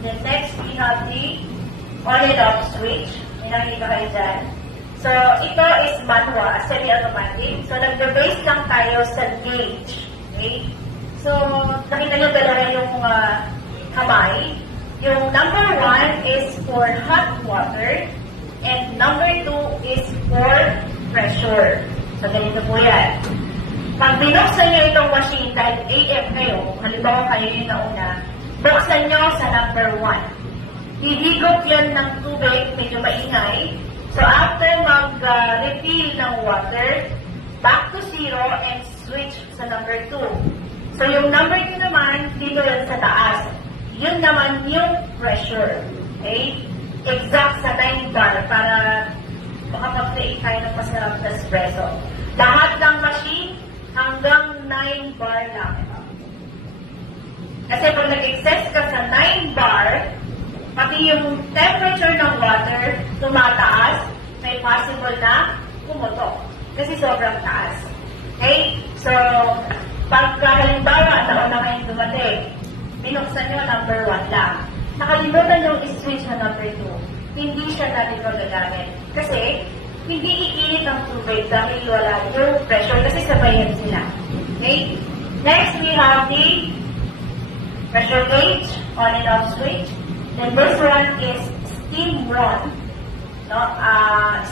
Then next, we have the on and off switch. May nakikita kayo dyan. So, ito is manual, semi-automatic. So, nagbe-base lang tayo sa gauge. Okay? So, nakita nyo dalawa yung kamay. Yung number 1 is for hot water. And number 2 is for pressure. So, ganito po yan. Pag binuksan nyo itong machine, kahit AF kayo, halimbawa kayo yung nauna, buksan nyo sa number 1. Hihigop yan ng tubig, medyo maingay. So, after mag-refill ng water, back to 0 and switch sa number 2. So, yung number 2 naman, dito yan sa taas. Yun naman yung pressure. Okay? Exact sa 9 bar para makapag-create tayo ng masarap na espresso. Lahat ng machine, hanggang 9 bar lang ito. Kasi pag nag-excess ka sa 9 bar, pati yung temperature ng water tumataas, may possible na pumutok. Kasi sobrang taas. Okay? So, pag halimbawa, nauna kayong dumating, binuksan nyo number 1 lang. Nakalimutan yung i-switch na number 2. Hindi siya natin magagamit. Kasi, hindi iinit ang tubig dahil wala yung pressure kasi sabayan sila. Okay? Next, we have the pressure gauge, on and off switch. Then this one is steam run. No?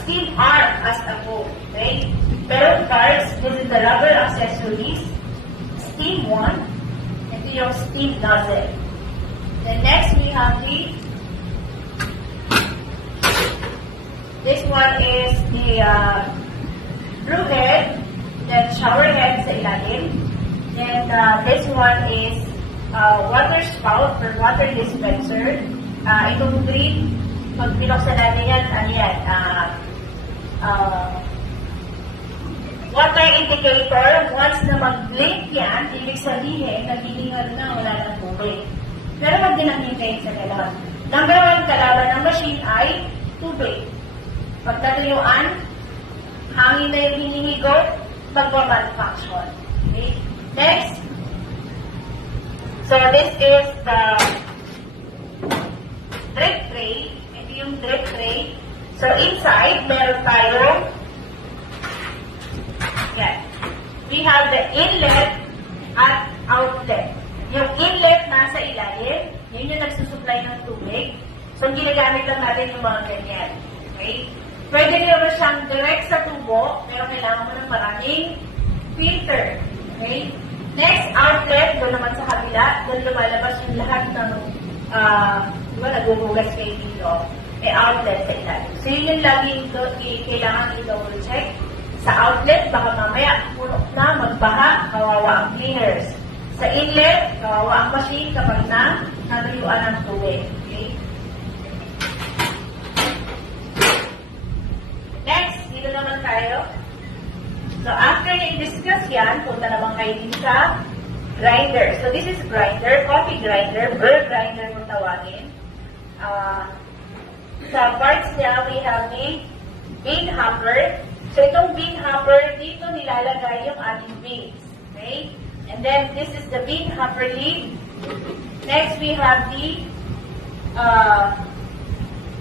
Steam arm as a whole. Okay? Pero parts, this is the rubber accessories. Steam 1. Ito yung steam nozzle. Then next, we have the this one is the brew head, then shower head sa ilalim. Then this one is water spout or water dispenser. Itong green, pag binuksan natin yan, ano yan? Water indicator. Once na mag-blink yan, ibig sabihin, nagilingal na, wala ng tubig. Pero wag din ang hintayin sa kalaban. Number 1 kalaban ng machine ay tubig. Pag natuyuan, hangin na yung hinihigot, magmamalfunction. Okay? Next. So, this is the drip tray. Ito yung drip tray. So, inside, meron tayong yan. We have the inlet at outlet. Yung inlet nasa ilalim, yun yung nagsusupply ng tubig. So, ginagamit lang natin yung mga ganyan. Okay? Pwede naman siyang direct sa tubo, pero kailangan mo ng maraming filter. Okay? Next, outlet, doon naman sa kabila, doon lumalabas yung lahat ng, di ba, naguhugas kayo dito. May outlet sa ilalim. So, yun yung laging kailangan i-double check. Sa outlet, baka mamaya, puno na, magbaha, kawawa ang cleaners. Sa inlet, kawawa ang machine kapag na natuyuan ng tubig. Okay? Next, dito naman tayo. So, after i-discuss yan, punta naman kayo din sa grinder. So, this is grinder, coffee grinder, burr grinder kung tawagin. Sa parts niya, we have the bean hopper. So, itong bean hopper, dito nilalagay yung ating beans. Okay? And then, this is the bean hopper lid. Next, we have the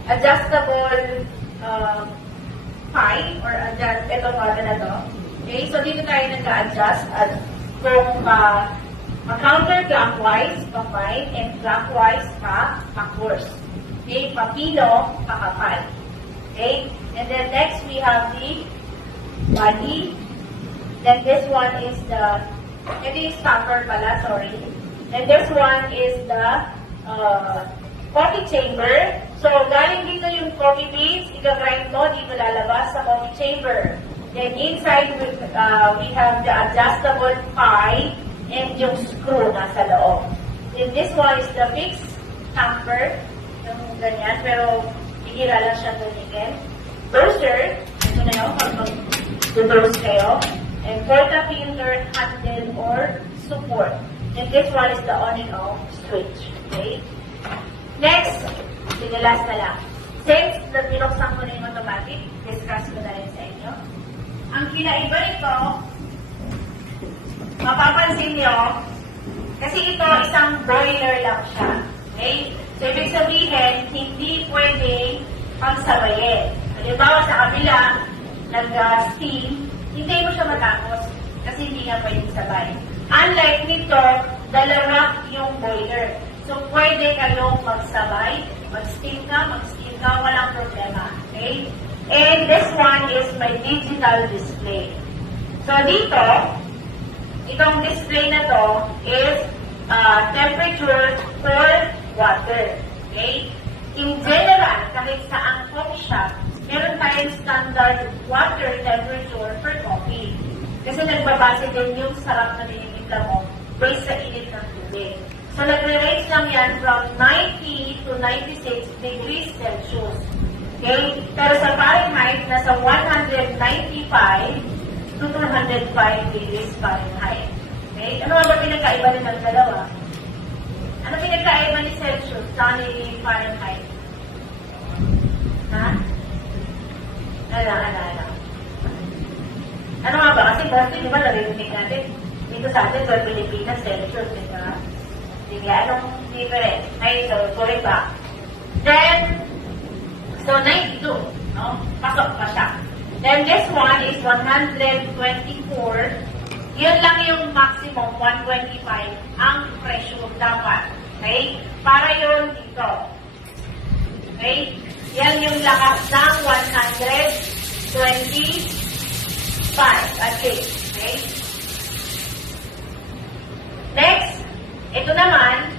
adjustable pie or adjust, ito mga na to. Okay, so dito tayo nag-a-adjust at kung counterclockwise, pa-fine, and clockwise, pa-course. Okay, pa-pino, pa-kapal. Okay, and then next we have the body. Then this one is the, ito yung stopper pala, sorry. And this one is the coffee chamber. So, galing dito yung coffee beans, i-grind mo, dito lalabas sa coffee chamber. Then, inside, we have the adjustable pie and yung screw nasa loob. Then, this one is the fixed tamper, yung ganyan, pero bihira lang siya gamitin. Toaster, ito na yun, pag mag-toast kayo. And portafilter, handle, or support. And this one is the on and off switch. Okay? Next, last na lang. Since binuksan ko na yung automatic, discuss ko na rin sa inyo. Ang kinaiba nito, mapapansin nyo, kasi ito isang boiler lang siya. Okay? So, ibig sabihin, hindi pwedeng pagsabayin. Halimbawa, sa kabila, nag-steam, hindi mo siya matapos kasi hindi nga pwedeng sabay. Unlike nito, dalawa yung boiler. So, pwede kayong magsabay, mag-steam ka, walang problema. Okay? And this one is my digital display. So, dito, itong display na to is temperature for water. Okay? In general, kahit sa ang coffee shop, meron tayong standard water temperature for coffee. Kasi nagbabase din yung sarap na dinimipla mo based sa init ng tubig. So, nagre-range lang yan from 90 to 96 degrees Celsius. Okay? Pero sa Fahrenheit, nasa 195 to 205 degrees Fahrenheit. Okay? Ano nga ba pinagkaiba din ng dalawa? Ano pinagkaiba ni Celsius sa ni Fahrenheit? Ha? Ala. Ano nga ba? Kasi dati, di ba, narinig natin, dito sa atin, sa Pilipinas, Celsius, di ba? Sige, anong different? Okay, so, going back. Then, so, 92, no? Pasok pa siya. Then, this one is 124. Yun lang yung maximum, 125, ang pressure dapat. Okay? Para yun dito. Okay? Yan yung lakas ng 125 at 6. Okay? Next, ito naman,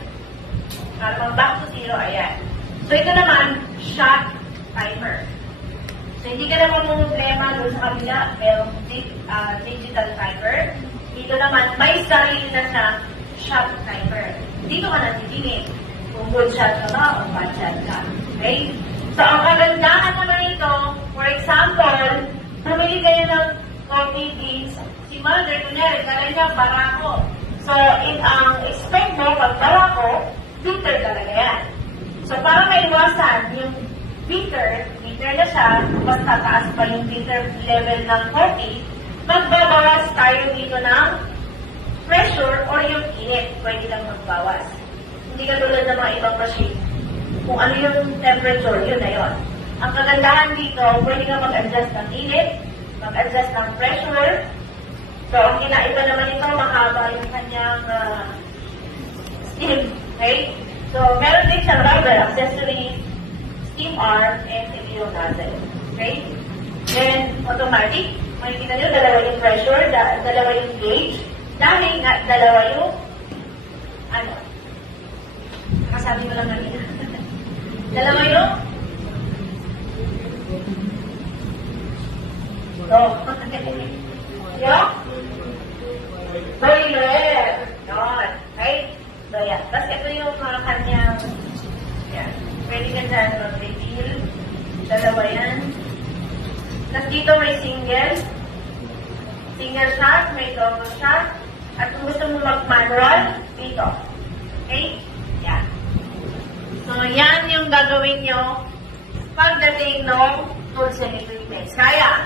para mag-back to zero, ayan. So, ito naman, shot timer. So, hindi ka naman problema doon sa kabila, merong digital timer. Dito naman, may sarili na siya shot timer. Dito ka natitingin kung good shot ka ba o bad shot ka. Okay? So, ang kagandahan naman ito, for example, bumili kayo ng coffee beans, si mother, kunyari, kala niya barako. So, ang expect mo, pag barako, bitter talaga yan. So, para maiwasan yung bitter na siya, mas tataas pa yung bitter level ng coffee, magbabawas tayo dito ng pressure or yung init, pwede lang magbawas. Hindi ka tulad ng mga ibang machine. Kung ano yung temperature, yun na yun. Ang kagandahan dito, pwede ka mag-adjust ng init, mag-adjust ng pressure. So, ang kinaiba naman ito, mahaba yung kanyang steam. Okay? So, meron din siyang rubber accessories, steam arm, and CPU nozzle. Okay? Then, automatic. Makikita nyo, dalawa yung pressure, dalawa yung gauge, dahil nga, dalawa yung, nakasabi mo lang kanina. Dalawa yung, yung, boiler. Yun. Okay? So, yan. Tapos, ito yung mga kanyang, yan. Pwede ka dyan mag-refill. Dalawa yan. Tapos dito may single shot, may double shot. At kung gusto mo mag-manual, dito. Okay? Yan. So, yan yung gagawin nyo pagdating ng tools and equipment. Kaya,